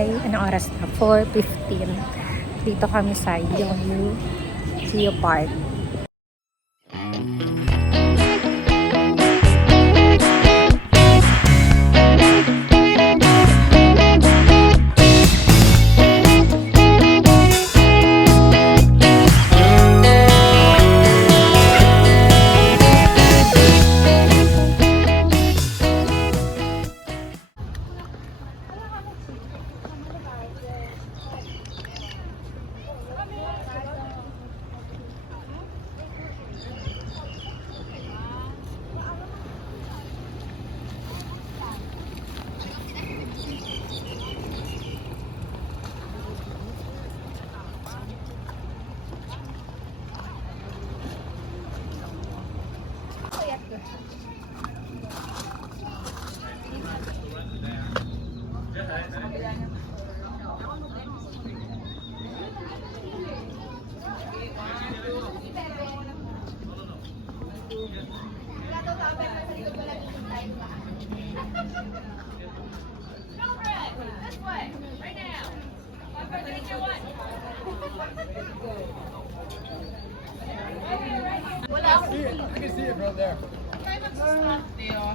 ay, anong oras na? 4:15. Dito kami sa Yonge Geopark.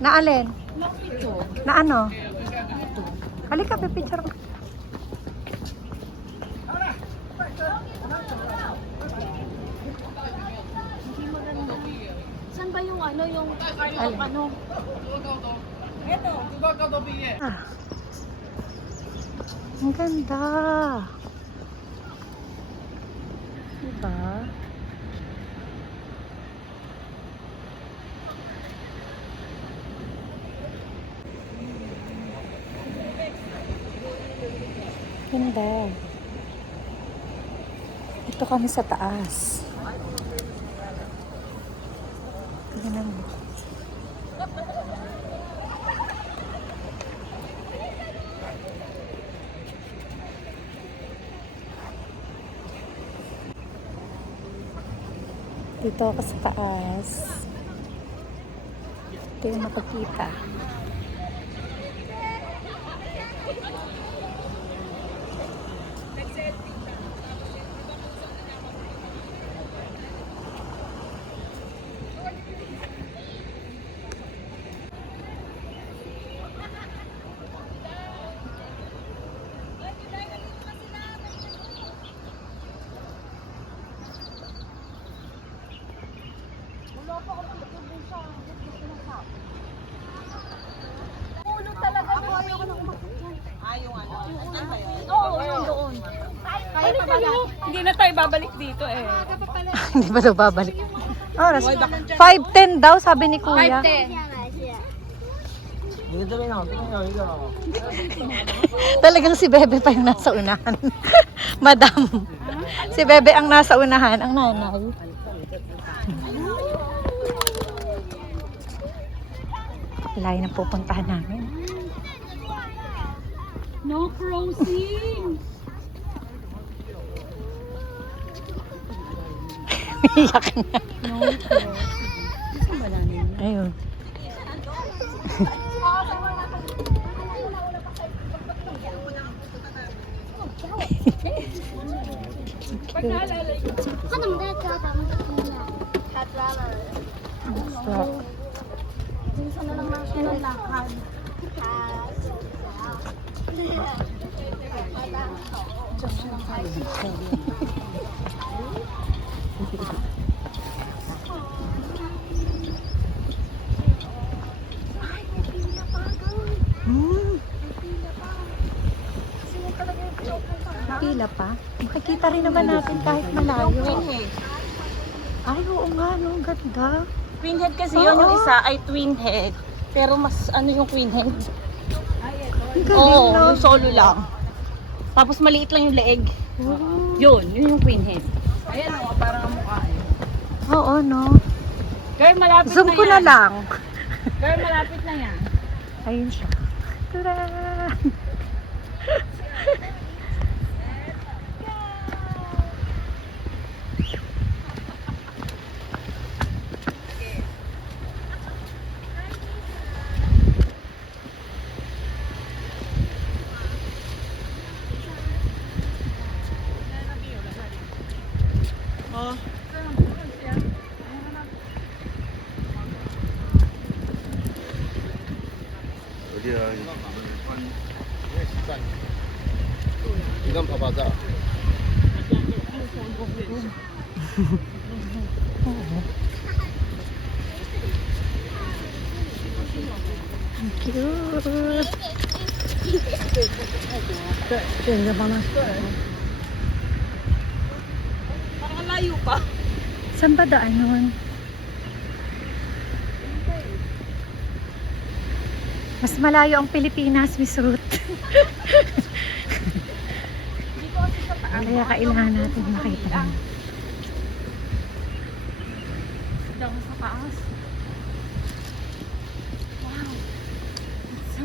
Na alin? Na ano? Halika, pipicture ko. Saan ba yung ano, yung ano? Ah. Ang ganda. Diba? Ganda. Ito kami sa taas. Tingnan mo. Dito ako sa taas. Ito yung makikita. Ulo talaga ako ayaw na umakit yan. Yung ano? Saan ba yun? Oo, yung doon. Kaya pa ba Hindi na tayo babalik dito eh. Hindi ba daw babalik? Oras. 5:10 daw, sabi ni Kuya. 你这边好，这边有一个哦。 Talagang si Bebe pa yung nasa unahan. Madam. Si Bebe ang nasa unahan, ang nanay. Layo na pupuntahan namin. No crossing! Iyak na. Ayun. Minsan na lang na siya ng lakad. Pila pa. Makikita rin naman natin kahit malayo. Ay, oo nga, no, ang ganda. Queen head kasi yun, yung isa ay twin head. Pero mas ano yung queen head? Ang galing, Oo, no? yung solo lang. Tapos maliit lang yung leeg. Yun yung queen head. Ayan o, parang ang mukha eh. Oo, no? Girl, malapit Zoom na ko yan. na lang. Girl, malapit na yan. Ayun siya. Tada! 이건 봐봐자. Cute. Ganda ba na? Parang layo pa. Saan ba daan nun? Mas malayo ang Pilipinas, Miss Ruth. Kaya kailangan natin makita. Daw sa taas. Wow. So,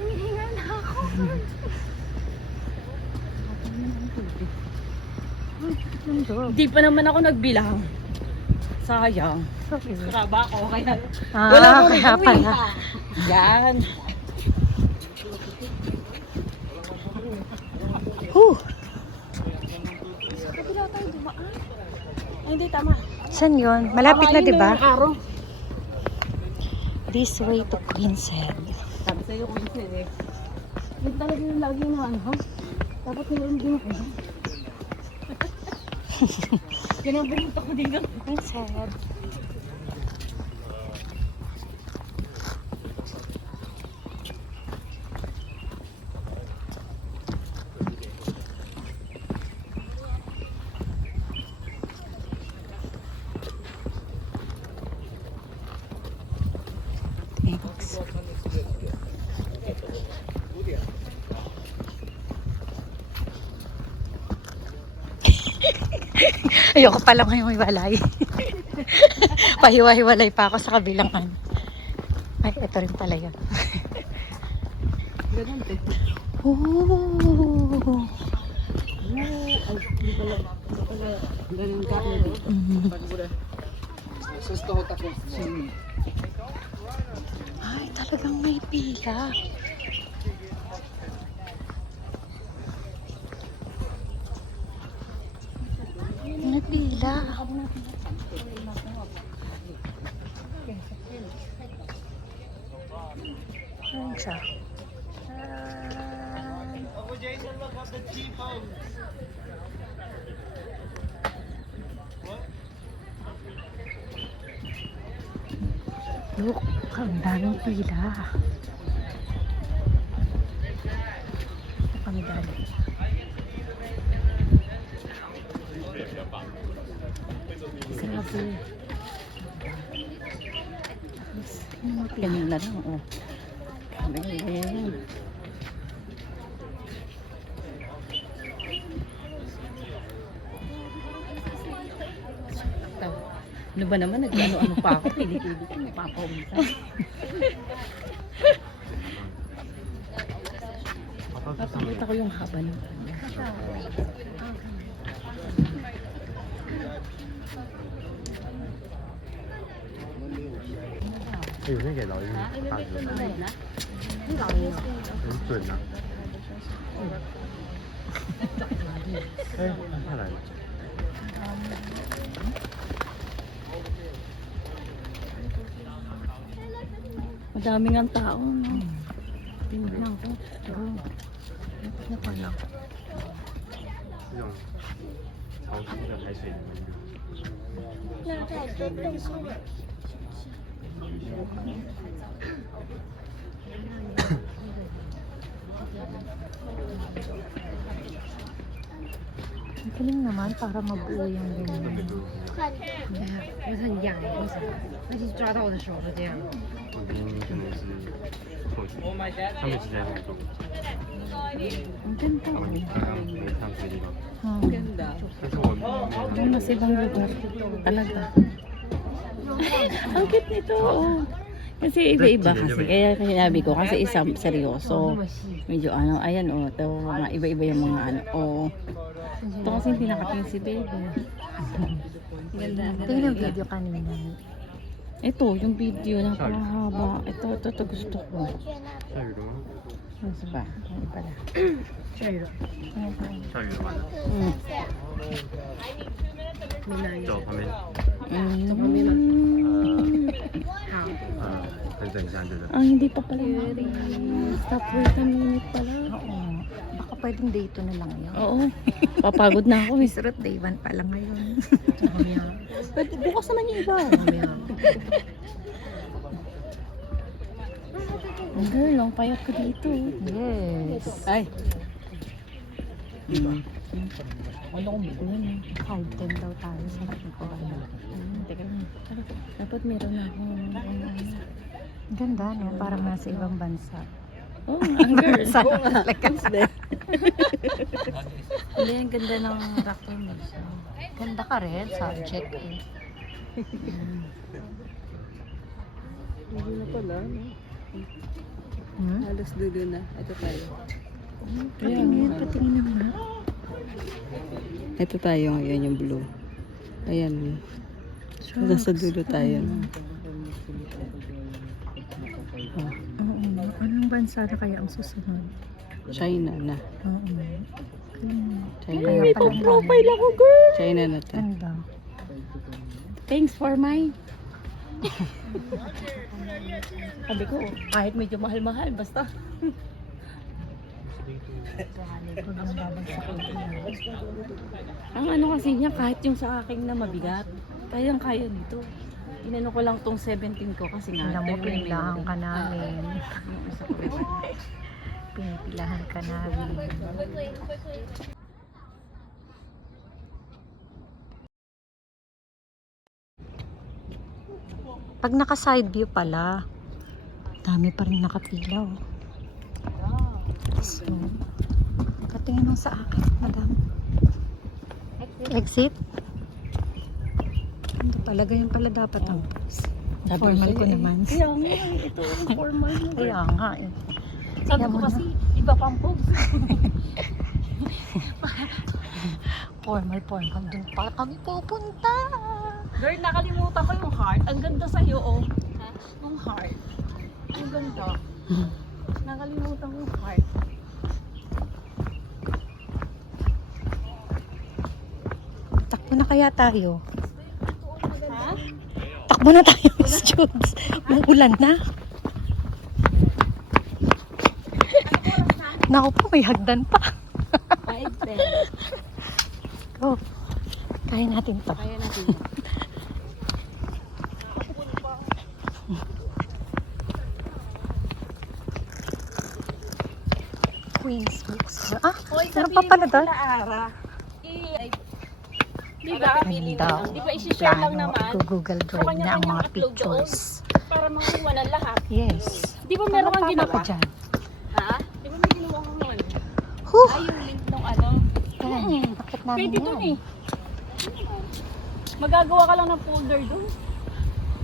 Hinihinga na ako. di pa naman ako nagbilang. Sayang. Traba ako, kaya wala mo rin Kaya pala. yan. Kabila tayo dumaan. Ay, hindi, tama. Saan yun? Malapit na, Tama, yun di ba? yung araw. This way to Queen's Head. Sabi sa'yo, Quincy, eh. Yun talaga yung lagi na ano, ha? Dapat meron din ako. Yan ang pumunta ko dito. Queen's Head. Thanks. Ayoko pala ngayong hiwalay. Pahiwa-hiwalay pa ako sa kabilang ano. Ay, ito rin pala yun. Ganun, eh. Oh. Ganun ka. Mhm. Susto ho tako. Ay, talagang may pila. May pila. Ayun siya. Look, ang daming pila. Ito kami galing. Grabe. Ganun na lang, oh. Ganun. Ano ba naman, nag-ano-ano pa ako, pili-pili ko, napapaumisan. Papakita ko yung haba ng kanya. 有先给老鹰打字吗？很准啊。哎，他来了。 Madaming ang tao, no? Tingnan ko. Oo. Na pala. 这种潮湿的海水里面。那在这动物。 Ang galing naman para mabuo yung ganyan. 看，不是很痒，为什么？那就抓到我的手是这样。我今天真的是错觉，他们其实很重， Ang ganda. 他们刚刚没上去的地方， Ganda. 但是我没有 Ang nasa ibang lugar. Talaga. Ang cute nito, oh. Kasi iba-iba kasi. Kaya sinabi ko, kasi isang seryoso. Medyo ano, ayan oh, ito, mga iba-iba yung mga ano, oh. Ito kasi hindi nakatingin si baby. Ganda. Ito yung video kanina. Ito, yung video na haba. Ito gusto ko. 下雨了吗？ Ano ba? Ano pala? 下雨了吗？ Mm. 走旁边。 Mm. 等一下，觉得。 Ah, hindi pa pala. Stop wait a minute pala. Oo. Baka pwedeng day 2 na lang yun. Oo. Papagod na ako. Miss Ruth, day 1 pa lang ngayon. Pwede, bukas naman yung iba. Girl, ang payat ko dito. Yes. Ay. Ano kung yun? 5'10" daw tayo sa Pagkukuran. Teka lang. Dapat meron na ako. Ganda, no? Parang nasa ibang bansa. Oh, ang girl. Sa talaga. Hindi, ang ganda ng rock formation. Ganda ka rin, subject eh. Hindi na pala, no? Hmm? Halos dulo na. Ito tayo. Patingin naman. Ito tayo ngayon, yung blue. Ayan. Nasa dulo tayo. Oh, Oo. Anong bansa na kaya ang susunod? China na. Oo. China. Kaya pala ang dami. ako, girl! China na to. Ganda. Thanks for mine. Sabi ko, kahit medyo mahal-mahal, basta. Ang ano kasi niya, kahit yung sa akin na mabigat, kayang-kaya nito. Inano ko lang tong 17 ko kasi nga. Alam mo, ito yung pinilahan may- ka namin. Yung isa ko rin. Pinipilahan ka namin. Pag naka side view pala, dami pa rin nakapila. Oh. So, katingin mo sa akin, madam. Exit? Ano pala, ganyan pala dapat ang post. Sabi Formal ko sa'yo, naman. Kaya nga, ito ang formal mo. Kaya nga eh. Sabi Kaya ko mo kasi, iba pang pogs. Formal. Doon pa kami pupunta. Girl, nakalimutan ko yung heart. Ang ganda sa'yo, oh. Yung heart. Ang ganda. Nakalimutan ko yung heart. Takbo na kaya tayo. Ha? Takbo na tayo, Miss Judes. Umuulan na. Naku po, may hagdan pa. 5-10. Go. Kaya natin to. Kaya natin. Queen's Bookstore. Ah, Hoy, meron pa pala doon. Ara. Di ba? Ganda. Di ba isi-share lang Plano, naman? Google Drive na ang mga pictures. Para makuha ng lahat. Yes. Di ba meron kang Tama ginawa? ka dyan. Ha? Di ba may ginawa kang ano? Huh! Ay, yung link ng ano. Yan, bakit namin Pwede dun yan? eh. Magagawa ka lang ng folder dun.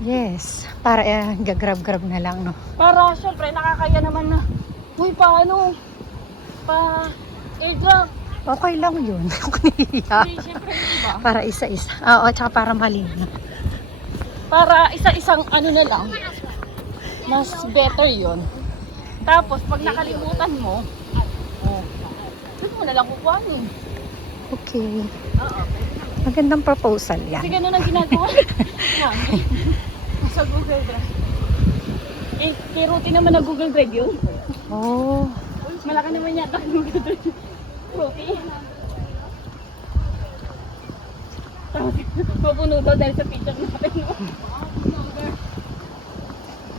Yes. Para gagrab-grab na lang, no? Para syempre nakakaya naman na, uy paano? Airdrop. Okay lang yun. Kung nahihiya. Hindi, syempre diba? Para isa-isa. Oo, tsaka para malina. Para isa-isang ano na lang. Mas better yon. Tapos pag nakalimutan mo, doon mo na lang kukuhanin. Okay. Magandang proposal yan. Kasi ganun ang ginagawa namin sa Google Drive. Eh, kay Ruti naman na Google Drive yun. Oh. Malaki naman yata ang Google Drive. Ruti. Mapuno daw dahil sa picture natin.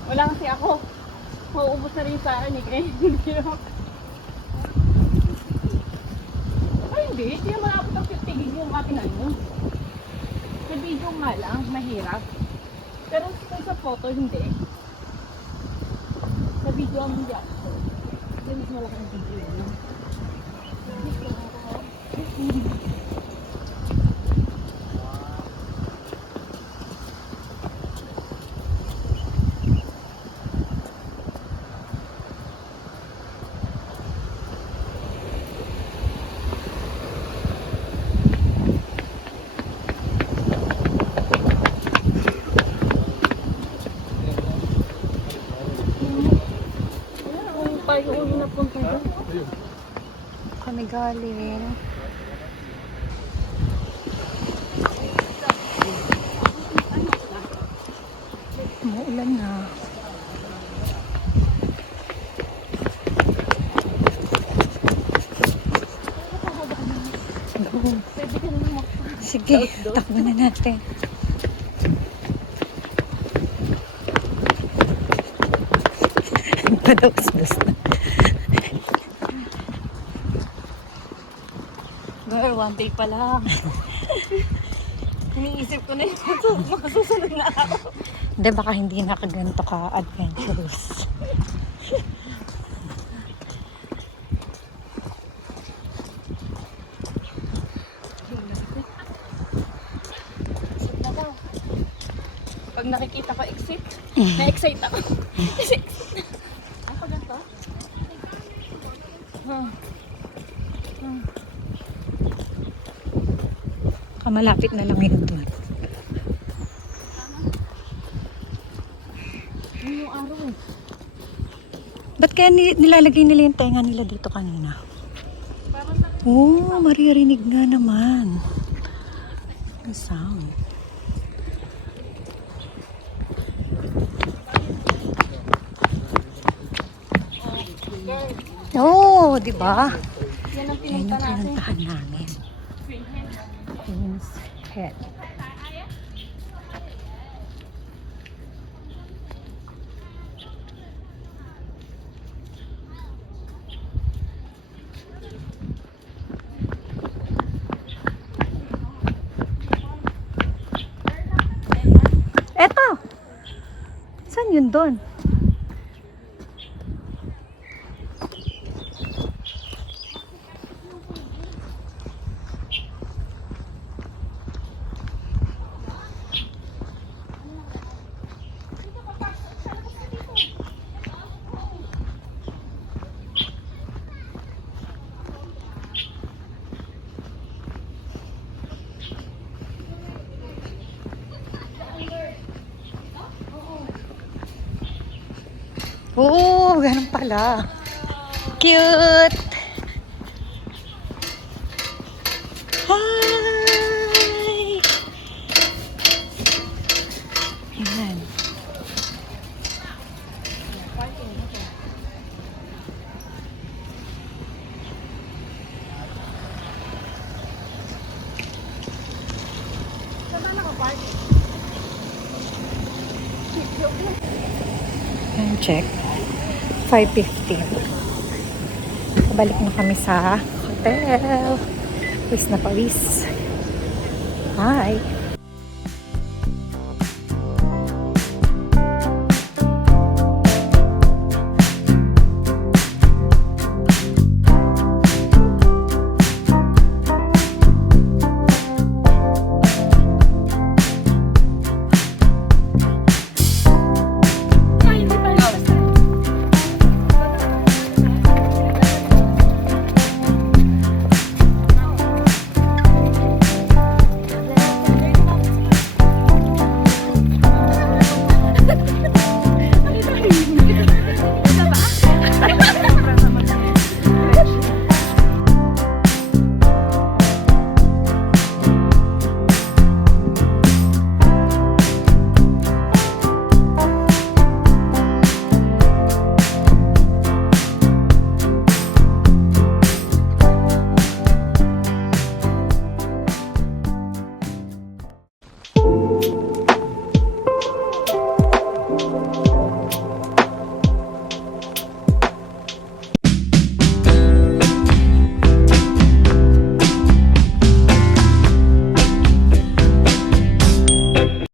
Wala kasi ako. Mauubos na rin sa akin eh. Kaya hindi ako. Ay hindi. Hindi naman ako ng 50 gig yung ating ano. Sa video nga lang, mahirap. Pero kung sa photo, hindi. Sa video ang hindi ako. Kasi mas malaki ng video yun. Kung tayo ulo na punta doon. Kami galing. Umuulan na. Sige, takbo na natin. Padaus-dus na. Girl, one day pa lang. Iniisip ko na yun. Makasusunod na ako. Hindi, baka hindi na kaganto ka adventurous. Pag nakikita ko exit, na-excite ako. Kasi ay, pag ganito? Kamalapit na lang yun doon. Yung araw eh. Ba't kaya nilalagay nila yung tenga nila dito kanina? Oo, maririnig nga naman. Ang sound. Oo, di ba? Yan ang Yan pinunta yung natin. pinuntahan namin. Queen's Head. Eto! Saan yun doon? Oo, ganun pala. Cute! Hi! Ayan. Ayan, check. 5:50. Pabalik na kami sa hotel. Pawis na pawis. Bye!